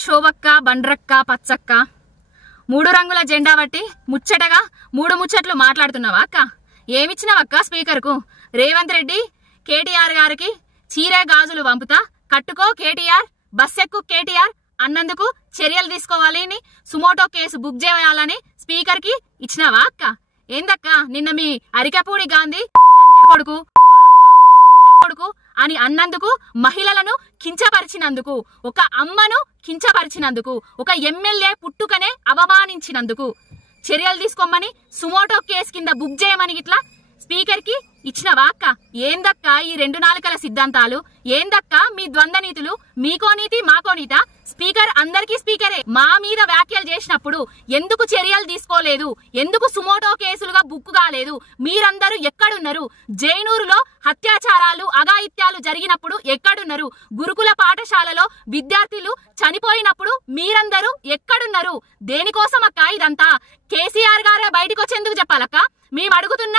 శోభక్క బండ్రక్క పచ్చక్క మూడు రంగుల జెండా బట్టి ముచ్చటగా మూడు ముచ్చట్లు మాట్లాడుతున్నావా అక్క? ఏమిచ్చినవక్క స్పీకర్ కు? రేవంత్ రెడ్డి కేటీఆర్ గారికి చీరే గాజులు పంపుతా, కట్టుకో కేటీఆర్, బస్సెక్కు కేటీఆర్ అన్నందుకు చర్యలు తీసుకోవాలి అని సుమోటో కేసు బుక్ చేయాలని స్పీకర్ కి ఇచ్చినవా అక్క? ఏందక్క నిన్న మీ అరికపూడి గాంధీ కొడుకు కొడుకు అని అన్నందుకు, మహిళలను కించపరిచినందుకు, ఒక అమ్మను కించపరిచినందుకు, ఒక ఎమ్మెల్యే పుట్టుకనే అవమానించినందుకు చర్యలు తీసుకోమని సుమోటో కేసు కింద బుక్ చేయమని ఇట్లా స్పీకర్ కి ఇచ్చినవా అక్క? ఏందక్క ఈ రెండు నాలుకల సిద్ధాంతాలు? ఏందక్క మీ ద్వంద్వ నీతులు? మీకో నీతి మాకో నీత? స్పీకర్ అందరికీ స్పీకరే. మా మీద వ్యాఖ్యలు చేసినప్పుడు ఎందుకు చర్యలు తీసుకోలేదు? ఎందుకు సుమోటో కేసులుగా బుక్ కాలేదు? మీరందరూ ఎక్కడున్నారు? జైనూరులో అత్యాచారాలు అఘాయిత్యాలు జరిగినప్పుడు ఎక్కడున్నారు? గురుకుల పాఠశాలలో విద్యార్థులు చనిపోయినప్పుడు మీరందరూ ఎక్కడున్నారు? దేనికోసం అక్క ఇదంతా? కేసీఆర్ గారే బయటకు వచ్చేందుకు చెప్పాలక్క? మేము అడుగుతున్న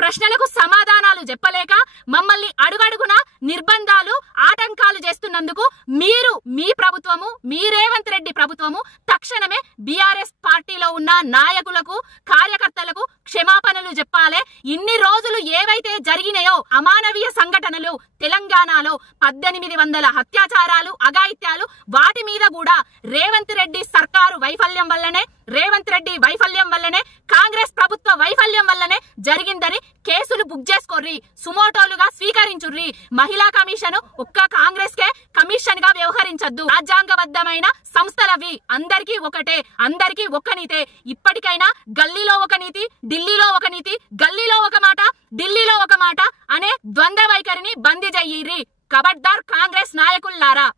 ప్రశ్నలకు సమాధానాలు చెప్పలేక మమ్మల్ని అడుగడుగున నిర్బంధాలు ఆటంకాలు చేస్తున్నందుకు మీరు, మీ ప్రభుత్వము, మీ రేవంత్ రెడ్డి ప్రభుత్వము తక్షణమే బీఆర్ఎస్ పార్టీలో ఉన్న నాయకులకు, కార్యకర్తలకు క్షమాపణలు చెప్పాలి. ఇన్ని రోజులు ఏవైతే జరిగినాయో అమానవీయ సంఘటనలు తెలంగాణలో 1800 అత్యాచారాలు అఘాయిత్యాలు, వాటి మీద కూడా రేవంత్ రెడ్డి సర్కారు వైఫల్యం వల్లనే, రేవంత్ రెడ్డి వైఫల్యం వల్లనే, కాంగ్రెస్ ప్రభుత్వ వైఫల్యం వల్లనే జరిగిందని కేసులు బుక్ చేసుకోర్రి, సుమోటోలుగా స్వీకరించుర్రి. మహిళా కమిషన్ ఒక్క కాంగ్రెస్ కే కమిషన్ గా వ్యవహరించద్దు. రాజ్యాంగబద్ధమైన సంస్థలవి, అందరికీ ఒకటే, అందరికీ ఒక్క నీతే. ఇప్పటికైనా గల్లీలో ఒక నీతి, ఢిల్లీలో ఒక నీతి, గల్లీలో ఒక మాట, ఢిల్లీలో ఒక మాట అనే ద్వంద్వ వైఖరిని బందీ చెయ్యిర్రి. ఖబర్దార్ కాంగ్రెస్ నాయకుల్లారా.